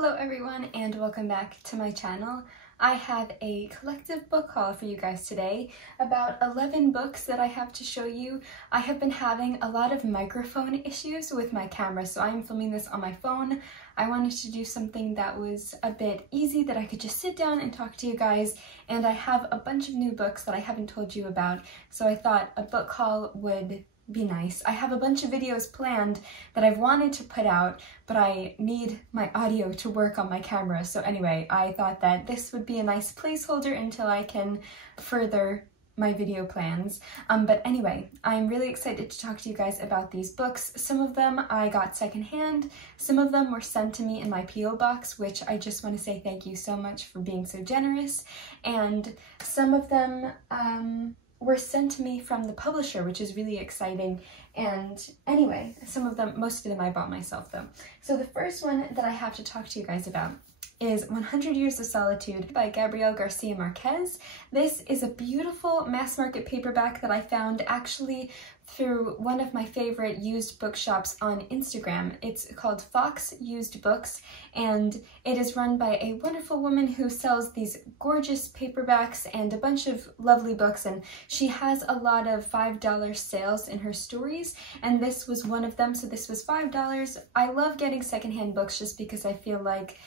Hello everyone and welcome back to my channel. I have a collective book haul for you guys today, about 11 books that I have to show you. I have been having a lot of microphone issues with my camera, so I'm filming this on my phone. I wanted to do something that was a bit easy, that I could just sit down and talk to you guys, and I have a bunch of new books that I haven't told you about, so I thought a book haul would be nice. I have a bunch of videos planned that I've wanted to put out, but I need my audio to work on my camera. So anyway, I thought that this would be a nice placeholder until I can further my video plans. But anyway, I'm really excited to talk to you guys about these books. Some of them I got secondhand, some of them were sent to me in my P.O. box, which I just want to say thank you so much for being so generous, and some of them were sent to me from the publisher, which is really exciting. And anyway, most of them I bought myself though. So the first one that I have to talk to you guys about is 100 Years of Solitude by Gabriel Garcia Marquez. This is a beautiful mass market paperback that I found actually through one of my favorite used bookshops on Instagram. It's called Fox Used Books, and it is run by a wonderful woman who sells these gorgeous paperbacks and a bunch of lovely books, and she has a lot of $5 sales in her stories, and this was one of them, so this was $5. I love getting secondhand books just because I feel like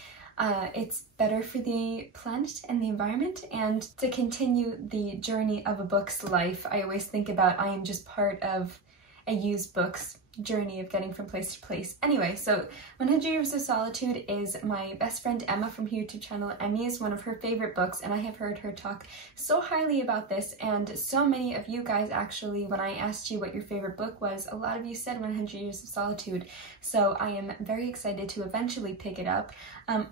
it's better for the planet and the environment, and to continue the journey of a book's life. I always think about I am just part of a used book's journey of getting from place to place. Anyway, so 100 Years of Solitude is my best friend Emma from her YouTube channel. Emmy is one of her favorite books, and I have heard her talk so highly about this, and so many of you guys actually, when I asked you what your favorite book was, a lot of you said 100 Years of Solitude, so I am very excited to eventually pick it up.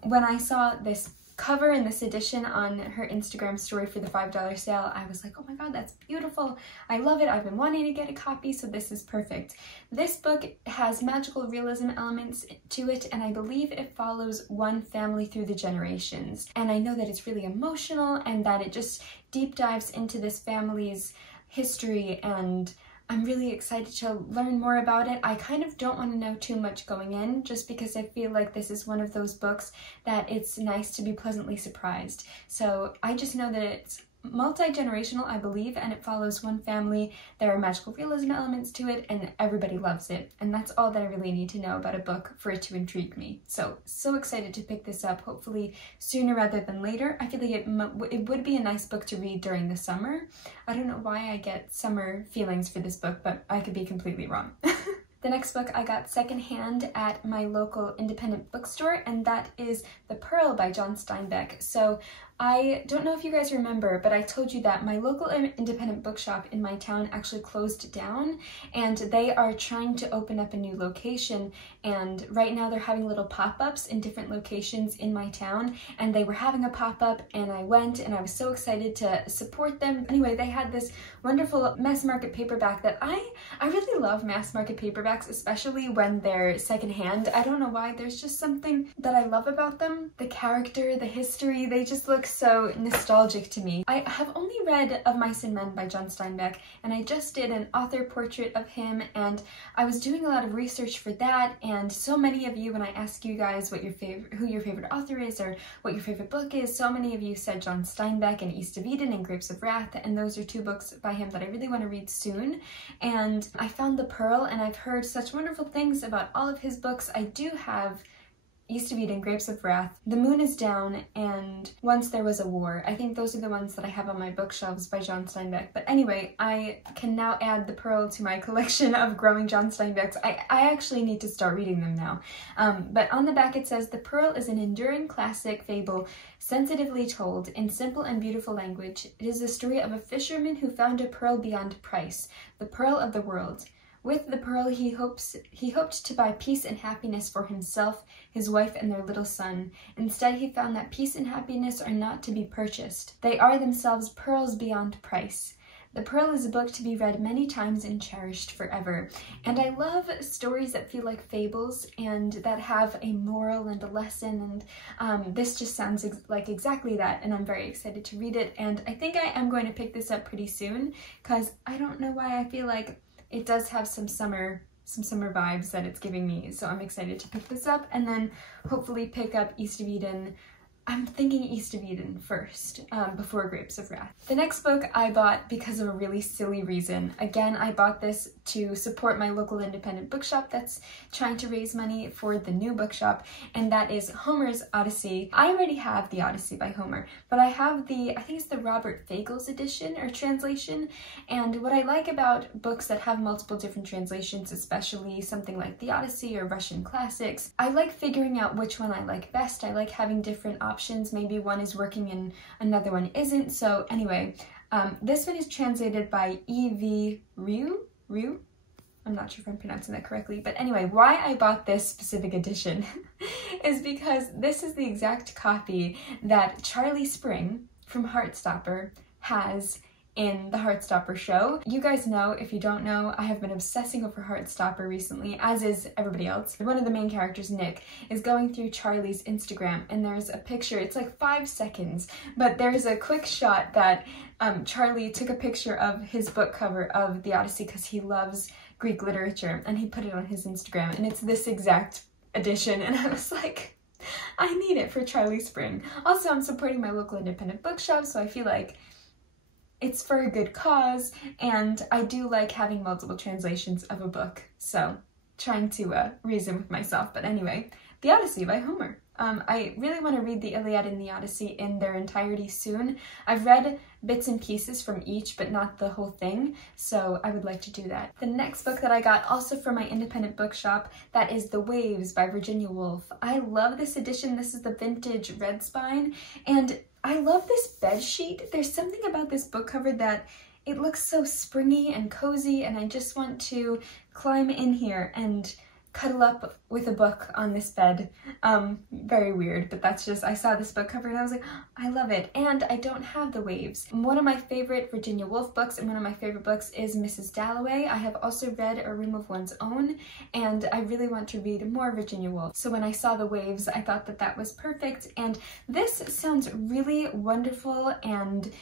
When I saw this cover in this edition on her Instagram story for the $5 sale, I was like, oh my god, that's beautiful. I love it. I've been wanting to get a copy, so this is perfect. This book has magical realism elements to it, and I believe it follows one family through the generations. And I know that it's really emotional and that it just deep dives into this family's history, and I'm really excited to learn more about it. I kind of don't want to know too much going in, just because I feel like this is one of those books that it's nice to be pleasantly surprised. So I just know that it's multi-generational, I believe, and it follows one family. There are magical realism elements to it, and everybody loves it. And that's all that I really need to know about a book for it to intrigue me. So excited to pick this up, hopefully sooner rather than later. I feel like it would be a nice book to read during the summer. I don't know why I get summer feelings for this book, but I could be completely wrong. The next book I got secondhand at my local independent bookstore, and that is The Pearl by John Steinbeck. So I don't know if you guys remember, but I told you that my local independent bookshop in my town actually closed down, and they are trying to open up a new location, and right now they're having little pop-ups in different locations in my town, and they were having a pop-up, and I went, and I was so excited to support them. Anyway, they had this wonderful mass market paperback that I really love mass market paperbacks, especially when they're secondhand. I don't know why, there's just something that I love about them. The character, the history, they just look so nostalgic to me. I have only read Of Mice and Men by John Steinbeck, and I just did an author portrait of him, and I was doing a lot of research for that, and so many of you, when I ask you guys what who your favorite author is or what your favorite book is, so many of you said John Steinbeck and East of Eden and Grapes of Wrath, and those are two books by him that I really want to read soon. And I found The Pearl, and I've heard such wonderful things about all of his books. I do have East of Eden, Grapes of Wrath, The Moon is Down, and Once There Was a War. I think those are the ones that I have on my bookshelves by John Steinbeck. But anyway, I can now add The Pearl to my collection of growing John Steinbecks. I actually need to start reading them now. But on the back it says, The Pearl is an enduring classic fable, sensitively told in simple and beautiful language. It is the story of a fisherman who found a pearl beyond price, the pearl of the world. With the pearl he hoped to buy peace and happiness for himself, his wife, and their little son. Instead, he found that peace and happiness are not to be purchased. They are themselves pearls beyond price. The Pearl is a book to be read many times and cherished forever. And I love stories that feel like fables and that have a moral and a lesson, and this just sounds like exactly that, and I'm very excited to read it. And I think I am going to pick this up pretty soon, because I don't know why I feel like it does have some summer some summer vibes that it's giving me, so I'm excited to pick this up and then hopefully pick up East of Eden. I'm thinking East of Eden first, before Grapes of Wrath. The next book I bought because of a really silly reason. Again, I bought this to support my local independent bookshop that's trying to raise money for the new bookshop, and that is Homer's Odyssey. I already have the Odyssey by Homer, but I have the, I think it's the Robert Fagles edition or translation, and what I like about books that have multiple different translations, especially something like the Odyssey or Russian classics, I like figuring out which one I like best. I like having different options. Maybe one is working and another one isn't. So anyway, this one is translated by E.V. Ryu? I'm not sure if I'm pronouncing that correctly, but anyway, why I bought this specific edition is because this is the exact copy that Charlie Spring from Heartstopper has in the Heartstopper show. You guys know, if you don't know, I have been obsessing over Heartstopper recently, as is everybody else. One of the main characters, Nick, is going through Charlie's Instagram, and there's a picture, it's like 5 seconds, but there's a quick shot that Charlie took a picture of his book cover of the Odyssey because he loves Greek literature, and he put it on his Instagram, and it's this exact edition, and I was like, I need it for Charlie Spring. Also, I'm supporting my local independent bookshop, so I feel like it's for a good cause, and I do like having multiple translations of a book, so trying to reason with myself. But anyway, The Odyssey by Homer. I really want to read the Iliad and the Odyssey in their entirety soon. I've read bits and pieces from each, but not the whole thing, so I would like to do that. The next book that I got, also from my independent bookshop, that is The Waves by Virginia Woolf. I love this edition. This is the vintage red spine, and I love this bed sheet. There's something about this book cover that it looks so springy and cozy, and I just want to climb in here and cuddle up with a book on this bed. Very weird, but that's just, I saw this book cover and I was like, oh, I love it. And I don't have The Waves. One of my favorite Virginia Woolf books and one of my favorite books is Mrs. Dalloway. I have also read A Room of One's Own, and I really want to read more Virginia Woolf. So when I saw The Waves, I thought that that was perfect. And this sounds really wonderful and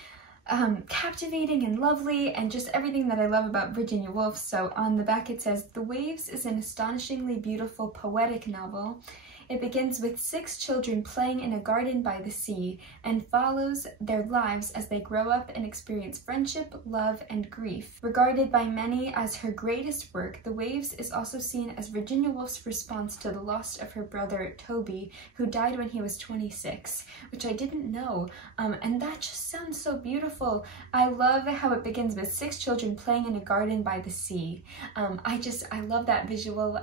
captivating and lovely, and just everything that I love about Virginia Woolf. So on the back it says, The Waves is an astonishingly beautiful poetic novel. It begins with 6 children playing in a garden by the sea and follows their lives as they grow up and experience friendship, love, and grief. Regarded by many as her greatest work, The Waves is also seen as Virginia Woolf's response to the loss of her brother Toby, who died when he was 26, which I didn't know, and that just sounds so beautiful. I love how it begins with 6 children playing in a garden by the sea. I love that visual.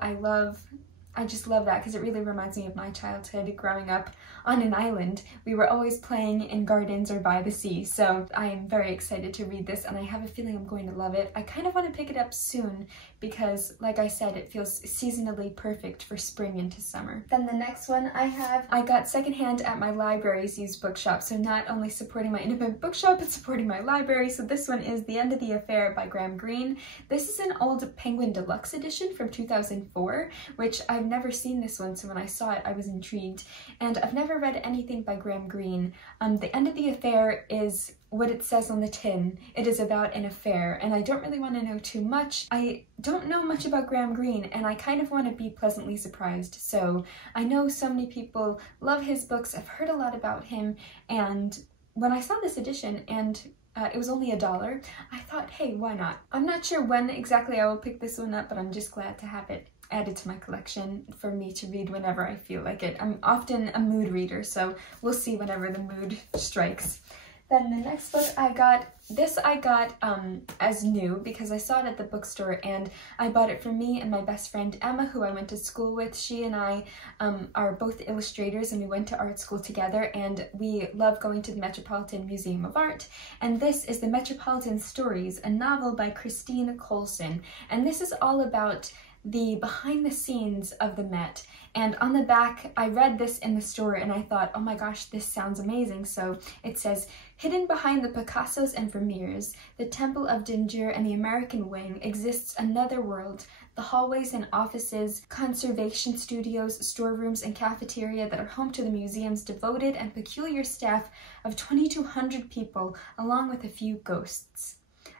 I just love that because it really reminds me of my childhood growing up on an island. We were always playing in gardens or by the sea, so I am very excited to read this, and I have a feeling I'm going to love it. I kind of want to pick it up soon because, like I said, it feels seasonally perfect for spring into summer. Then the next one I got secondhand at my library's used bookshop, so not only supporting my independent bookshop, but supporting my library. So this one is The End of the Affair by Graham Greene. This is an old Penguin Deluxe edition from 2004, which I've never seen this one, so when I saw it I was intrigued, and I've never read anything by Graham Greene. The End of the Affair is what it says on the tin. It is about an affair, and I don't really want to know too much. I don't know much about Graham Greene, and I kind of want to be pleasantly surprised. So I know so many people love his books, I've heard a lot about him, and when I saw this edition and it was only $1, I thought, hey, why not? I'm not sure when exactly I will pick this one up, but I'm just glad to have it added to my collection for me to read whenever I feel like it. I'm often a mood reader, so we'll see whenever the mood strikes. Then the next book I got as new because I saw it at the bookstore, and I bought it for me and my best friend Emma, who I went to school with. She and I are both illustrators, and we went to art school together, and we love going to the Metropolitan Museum of Art. And this is The Metropolitan Stories, a novel by Christine Colson, and this is all about the behind the scenes of the Met. And on the back, I read this in the store and I thought, oh my gosh, this sounds amazing. So it says, hidden behind the Picassos and Vermeers, the Temple of Dingur and the American Wing exists another world. The hallways and offices, conservation studios, storerooms, and cafeteria that are home to the museum's devoted and peculiar staff of 2,200 people, along with a few ghosts.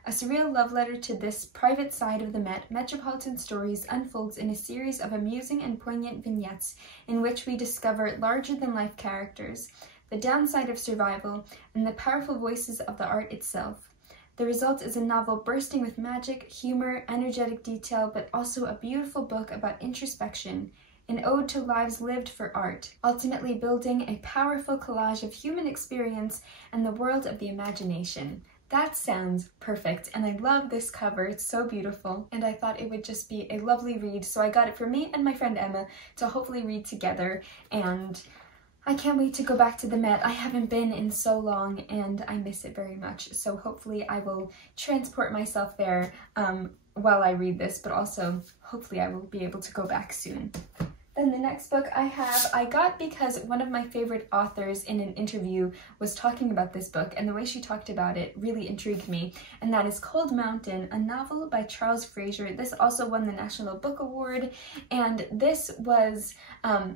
A surreal love letter to this private side of the Met, Metropolitan Stories unfolds in a series of amusing and poignant vignettes in which we discover larger-than-life characters, the downside of survival, and the powerful voices of the art itself. The result is a novel bursting with magic, humor, energetic detail, but also a beautiful book about introspection, an ode to lives lived for art, ultimately building a powerful collage of human experience and the world of the imagination. That sounds perfect, and I love this cover. It's so beautiful, and I thought it would just be a lovely read, so I got it for me and my friend Emma to hopefully read together, and I can't wait to go back to the Met. I haven't been in so long and I miss it very much, so hopefully I will transport myself there while I read this, but also hopefully I will be able to go back soon. Then the next book I got because one of my favorite authors in an interview was talking about this book, and the way she talked about it really intrigued me, and that is Cold Mountain, a novel by Charles Fraser. This also won the National Book Award, and this was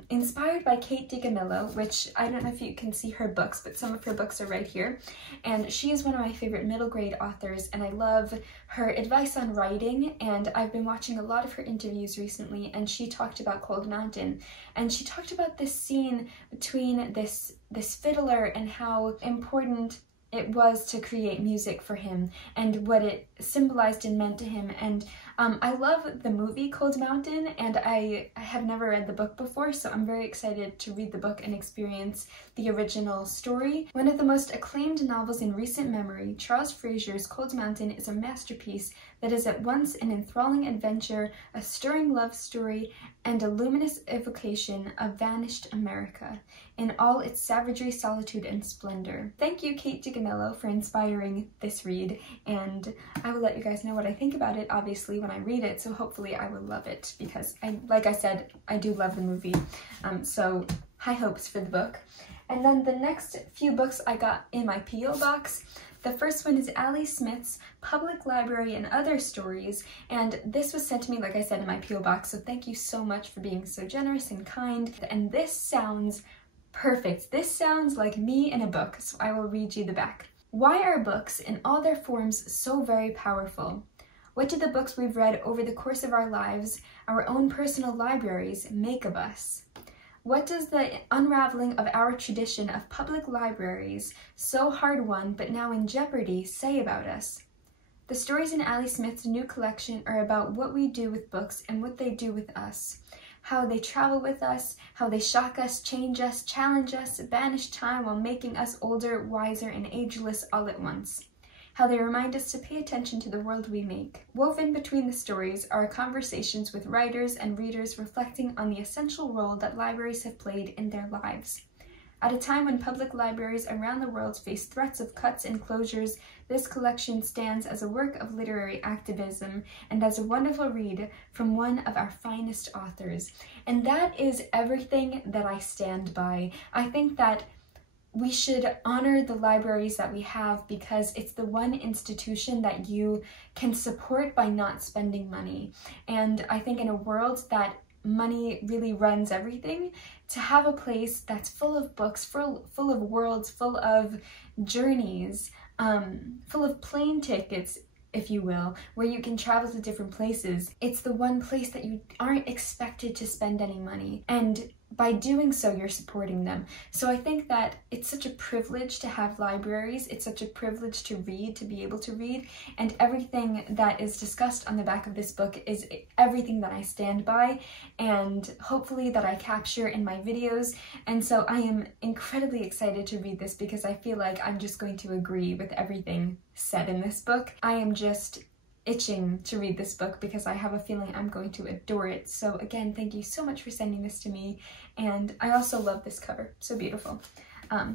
inspired by Kate DiCamillo, which I don't know if you can see her books, but some of her books are right here, and she is one of my favorite middle grade authors, and I love her advice on writing, and I've been watching a lot of her interviews recently, and she talked about Cold Mountain. And she talked about this scene between this fiddler and how important it was to create music for him and what it symbolized and meant to him. And I love the movie Cold Mountain, and I have never read the book before, so I'm very excited to read the book and experience the original story. One of the most acclaimed novels in recent memory, Charles Fraser's Cold Mountain is a masterpiece that is at once an enthralling adventure, a stirring love story, and a luminous evocation of vanished America in all its savagery, solitude, and splendor. Thank you, Kate DiCamillo, for inspiring this read, and I will let you guys know what I think about it, obviously, when I read it, so hopefully I will love it, because, like I said, I do love the movie, so high hopes for the book. And then the next few books I got in my P.O. box. The first one is Ali Smith's Public Library and Other Stories, and this was sent to me, like I said, in my P.O. box, so thank you so much for being so generous and kind. And this sounds perfect. This sounds like me in a book, so I will read you the back. Why are books in all their forms so very powerful? What do the books we've read over the course of our lives, our own personal libraries, make of us? What does the unraveling of our tradition of public libraries, so hard won but now in jeopardy, say about us? The stories in Ali Smith's new collection are about what we do with books and what they do with us. How they travel with us, how they shock us, change us, challenge us, banish time while making us older, wiser, and ageless all at once. How they remind us to pay attention to the world we make. Woven between the stories are conversations with writers and readers reflecting on the essential role that libraries have played in their lives. At a time when public libraries around the world face threats of cuts and closures, this collection stands as a work of literary activism and as a wonderful read from one of our finest authors. And that is everything that I stand by. I think that we should honor the libraries that we have because it's the one institution that you can support by not spending money. And I think in a world that money really runs everything, to have a place that's full of books, full of worlds, full of journeys, full of plane tickets, if you will, where you can travel to different places. It's the one place that you aren't expected to spend any money, and by doing so, you're supporting them. So I think that it's such a privilege to have libraries. It's such a privilege to read, to be able to read, and everything that is discussed on the back of this book is everything that I stand by, and hopefully that I capture in my videos. And so I am incredibly excited to read this because I feel like I'm just going to agree with everything said in this book. I am just itching to read this book because I have a feeling I'm going to adore it. So again, thank you so much for sending this to me, and I also love this cover, so beautiful.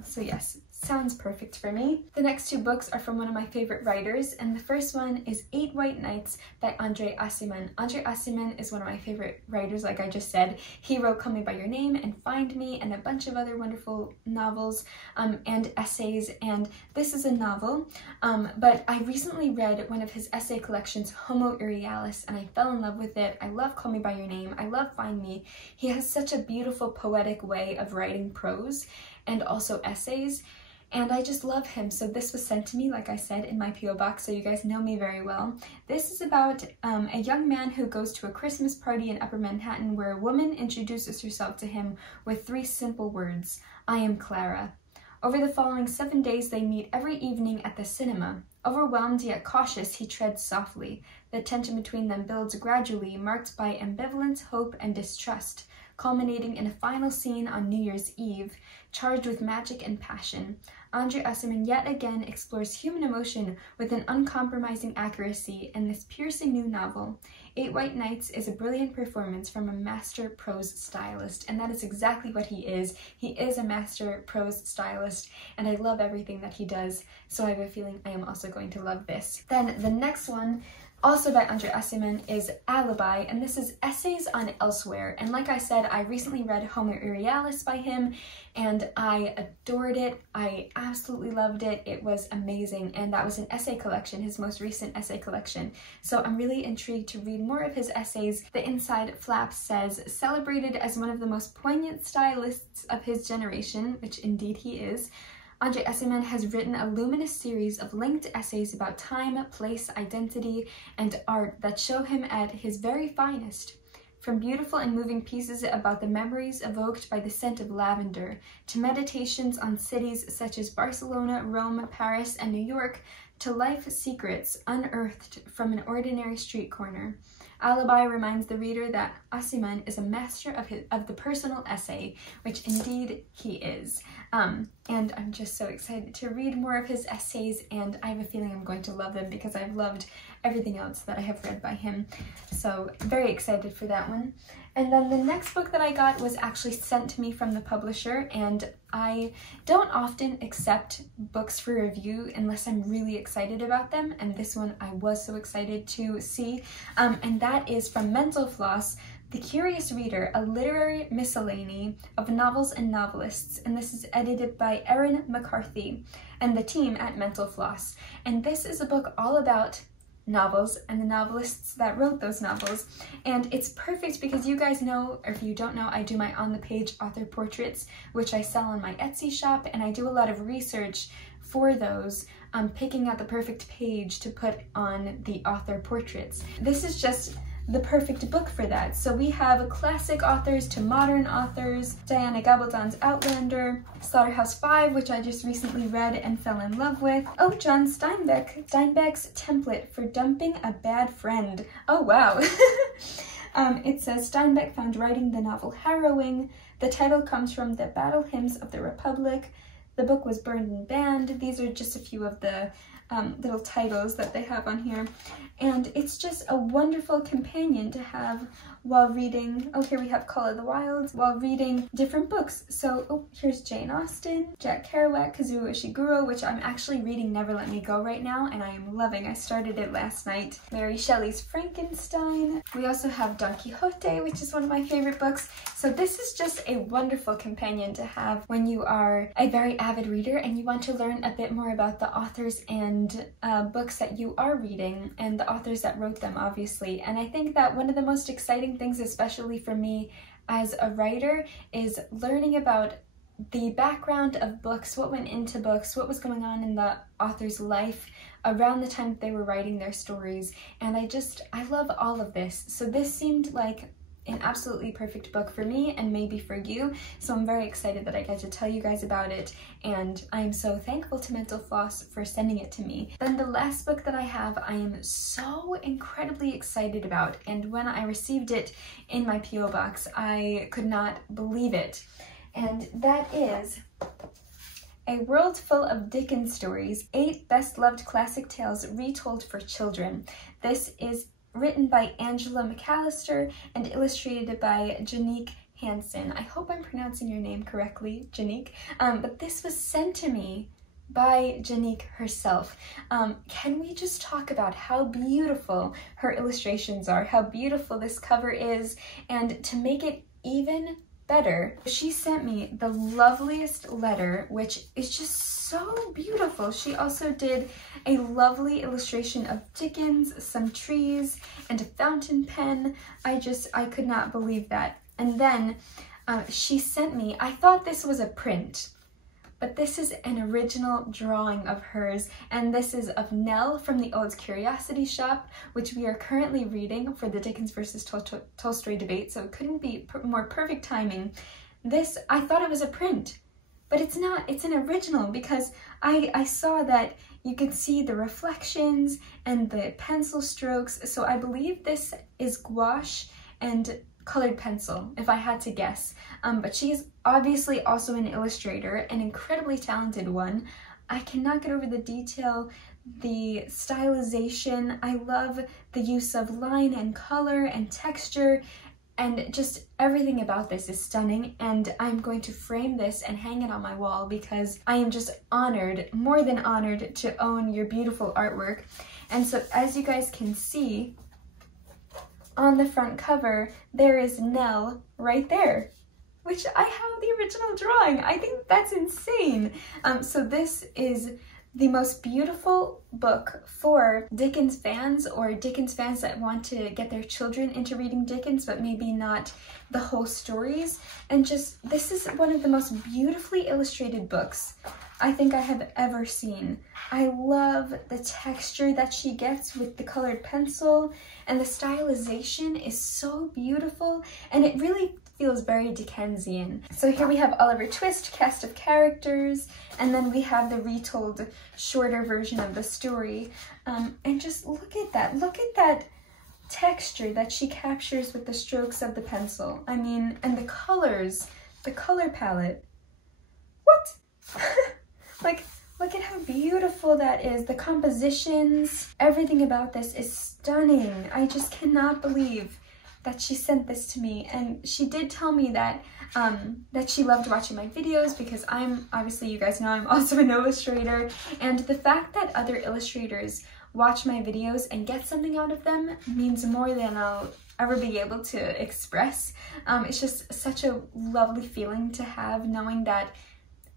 So yes, sounds perfect for me. The next two books are from one of my favorite writers, and the first one is 8 White Nights by Andre Aciman. Andre Aciman is one of my favorite writers, like I just said. He wrote Call Me By Your Name and Find Me and a bunch of other wonderful novels and essays, and this is a novel, but I recently read one of his essay collections, Homo Euryalus, and I fell in love with it. I love Call Me By Your Name. I love Find Me. He has such a beautiful poetic way of writing prose and also essays, and I just love him. So this was sent to me, like I said, in my P.O. box, so you guys know me very well. This is about a young man who goes to a Christmas party in Upper Manhattan where a woman introduces herself to him with 3 simple words: "I am Clara." Over the following 7 days, they meet every evening at the cinema. Overwhelmed yet cautious, he treads softly. The tension between them builds gradually, marked by ambivalence, hope, and distrust, culminating in a final scene on New Year's Eve, charged with magic and passion. Andre Aciman yet again explores human emotion with an uncompromising accuracy in this piercing new novel. 8 White Nights is a brilliant performance from a master prose stylist, and that is exactly what he is. He is a master prose stylist, and I love everything that he does, so I have a feeling I am also going to love this. Then the next one, also by Andre Aciman, is Alibi, and this is essays on elsewhere. And like I said, I recently read Homo Euryalus by him, and I adored it. I absolutely loved it. It was amazing, and that was an essay collection, his most recent essay collection. So I'm really intrigued to read more of his essays. The inside flap says, celebrated as one of the most poignant stylists of his generation, which indeed he is, Andre Aciman has written a luminous series of linked essays about time, place, identity, and art that show him at his very finest. From beautiful and moving pieces about the memories evoked by the scent of lavender, to meditations on cities such as Barcelona, Rome, Paris, and New York, to life secrets unearthed from an ordinary street corner. Alibi reminds the reader that Aciman is a master of the personal essay, which indeed he is. And I'm just so excited to read more of his essays, and I have a feeling I'm going to love them because I've loved everything else that I have read by him. So very excited for that one. And then the next book that I got was actually sent to me from the publisher, and I don't often accept books for review unless I'm really excited about them, and this one I was so excited to see, and that is from Mental Floss, The Curious Reader, a literary miscellany of novels and novelists, and this is edited by Erin McCarthy and the team at Mental Floss. And this is a book all about novels and the novelists that wrote those novels, and it's perfect because you guys know, or if you don't know, I do my on-the-page author portraits, which I sell on my Etsy shop, and I do a lot of research for those, picking out the perfect page to put on the author portraits. This is just the perfect book for that. So we have classic authors to modern authors, Diana Gabaldon's Outlander, Slaughterhouse-Five, which I just recently read and fell in love with. Oh, John Steinbeck's Template for Dumping a Bad Friend. Oh, wow. It says, Steinbeck found writing the novel harrowing. The title comes from the Battle Hymns of the Republic. The book was burned and banned. These are just a few of the little titles that they have on here, and it's just a wonderful companion to have while reading. Oh, here we have Call of the Wild, while reading different books. So, oh, here's Jane Austen, Jack Kerouac, Kazuo Ishiguro, which I'm actually reading Never Let Me Go right now, and I am loving. I started it last night. Mary Shelley's Frankenstein. We also have Don Quixote, which is one of my favorite books. So this is just a wonderful companion to have when you are a very avid reader and you want to learn a bit more about the authors and books that you are reading, and the authors that wrote them, obviously. And I think that one of the most exciting things, especially for me as a writer, is learning about the background of books, what went into books, what was going on in the author's life around the time that they were writing their stories. And I love all of this. So this seemed like an absolutely perfect book for me and maybe for you, so I'm very excited that I get to tell you guys about it, and I'm so thankful to Mental Floss for sending it to me. Then the last book that I have, I am so incredibly excited about, and when I received it in my P.O. box, I could not believe it, and that is A World Full of Dickens Stories, 8 Best-Loved Classic Tales Retold for Children. This is written by Angela McAllister and illustrated by Janique Hansen. I hope I'm pronouncing your name correctly, Janique. But this was sent to me by Janique herself. Can we just talk about how beautiful her illustrations are, how beautiful this cover is, and to make it even better, she sent me the loveliest letter, which is just so beautiful. She also did a lovely illustration of Dickens, some trees, and a fountain pen. I could not believe that. And then she sent me, I thought this was a print, but this is an original drawing of hers, and this is of Nell from the Old Curiosity Shop, which we are currently reading for the Dickens versus Tolstoy debate, so it couldn't be more perfect timing. This, I thought it was a print, but it's not. It's an original because I saw that you could see the reflections and the pencil strokes, so I believe this is gouache and colored pencil, if I had to guess. But she's obviously also an illustrator, an incredibly talented one. I cannot get over the detail, the stylization. I love the use of line and color and texture, and just everything about this is stunning, and I'm going to frame this and hang it on my wall because I am just honored, more than honored, to own your beautiful artwork. And so as you guys can see, on the front cover, there is Nell right there, which I have the original drawing. I think that's insane. So this is the most beautiful book for Dickens fans, or Dickens fans that want to get their children into reading Dickens, but maybe not the whole stories. And just, this is one of the most beautifully illustrated books I think I have ever seen. I love the texture that she gets with the colored pencil, and the stylization is so beautiful, and it really feels very Dickensian. So here we have Oliver Twist, cast of characters, and then we have the retold shorter version of the story. And just look at that texture that she captures with the strokes of the pencil. I mean, and the colors, the color palette. What? Like, look at how beautiful that is. The compositions, everything about this is stunning. I just cannot believe that she sent this to me. And she did tell me that that she loved watching my videos because I'm, obviously you guys know I'm also an illustrator, and the fact that other illustrators watch my videos and get something out of them means more than I'll ever be able to express. It's just such a lovely feeling to have, knowing that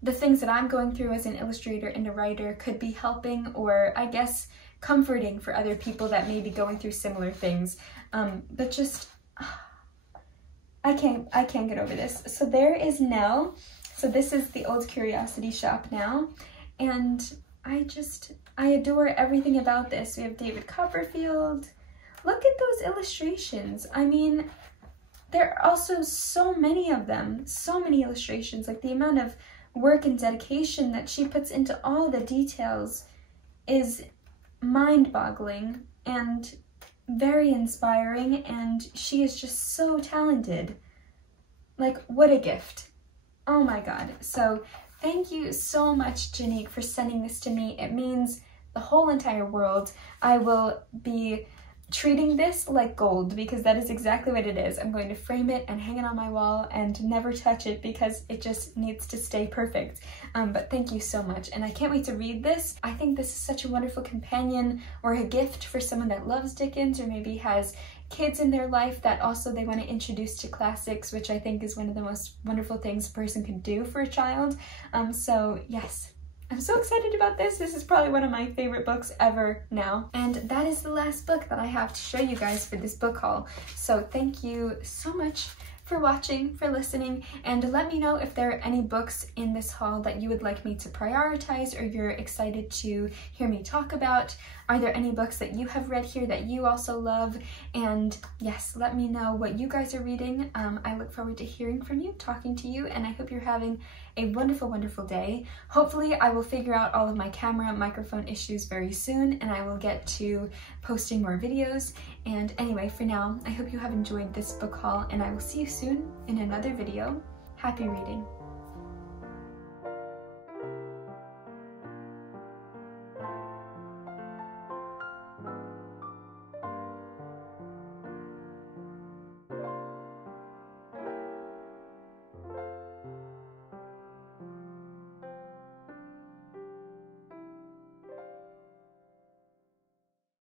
the things that I'm going through as an illustrator and a writer could be helping, or I guess comforting for other people that may be going through similar things. But just, I can't get over this. So there is Nell. So this is the Old Curiosity Shop now, and I adore everything about this. We have David Copperfield. Look at those illustrations. I mean, there are also so many of them, so many illustrations. Like, the amount of work and dedication that she puts into all the details is mind-boggling and very inspiring, and she is just so talented. Like, what a gift. Oh my god. So thank you so much, Janique, for sending this to me. It means the whole entire world. I will be treating this like gold because that is exactly what it is. I'm going to frame it and hang it on my wall and never touch it because it just needs to stay perfect. But thank you so much, and I can't wait to read this. I think this is such a wonderful companion or a gift for someone that loves Dickens, or maybe has kids in their life that also they want to introduce to classics, which I think is one of the most wonderful things a person can do for a child. So yes, I'm so excited about this. This is probably one of my favorite books ever now. And that is the last book that I have to show you guys for this book haul. So thank you so much for watching, for listening, and let me know if there are any books in this haul that you would like me to prioritize or you're excited to hear me talk about. Are there any books that you have read here that you also love? And yes, let me know what you guys are reading. I look forward to hearing from you, talking to you, and I hope you're having a wonderful, wonderful day. Hopefully I will figure out all of my camera and microphone issues very soon, and I will get to posting more videos. And anyway, for now, I hope you have enjoyed this book haul, and I will see you soon in another video. Happy reading.